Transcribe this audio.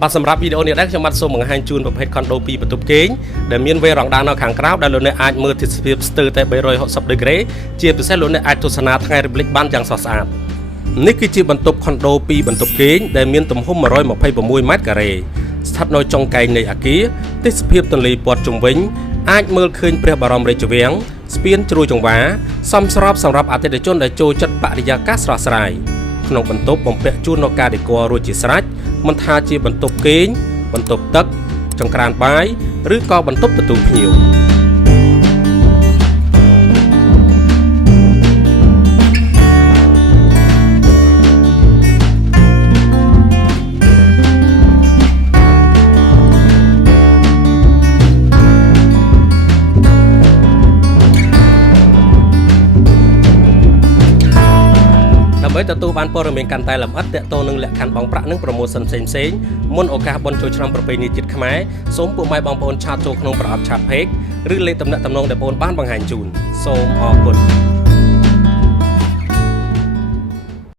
បាទសម្រាប់វីដេអូនេះដែរខ្ញុំបាទសូមបង្ហាញជូនប្រភេទខុនដូ2បន្ទប់គេងដែលមានវេរ៉ង់ដាននៅខាងក្រៅដែលលោកអ្នកអាចមើលទិដ្ឋភាពស្ទើរតែ360ដឺក្រេជាពិសេសលោកអ្នកអាចទស្សនាថ្ងៃរំលឹកបានយ៉ាងស្រស់ស្អាតនេះគឺជាបន្ទប់ខុនដូ2បន្ទប់គេងដែលមានទំហំ126ម៉ែត្រការ៉េស្ថិតនៅចុងកែងនៃអគារទេសភាពទន្លេព័ទ្ធជុំវិញអាចមើលឃើញព្រះបរមរាជវាំងស្ពានជ្រោយចង្វាសមស្របសម្រាប់អតិថិជនដែលចូលចិត្តបរិយាកាសស្រស់ស្រាយក្នុងបន្ទប់បំពាក់ជូននូវការដេគ័ររួចជាស្រេចមិនថាជាបន្ទប់គេងបន្ទប់ទឹកចង្ក្រានបាយឬក៏បន្ទប់ទទួលភ្ញៀវដើម្បីទទួលបានព័ត៌មានកាន់តែលម្អិតទាក់ទងនឹងលក្ខខណ្ឌបង់ប្រាក់និងប្រម៉ូសិនផ្សេងៗមុនឱកាសបុណ្យចូលឆ្នាំប្រពៃណីជាតិខ្មែរសូមពុកម៉ែបងប្អូនឆាតចូលក្នុងប្រអប់ឆាត Page ឬលេខទំនាក់ទំនងដែលបងប្អូនបានបង្ហាញជូនសូមអរគុណ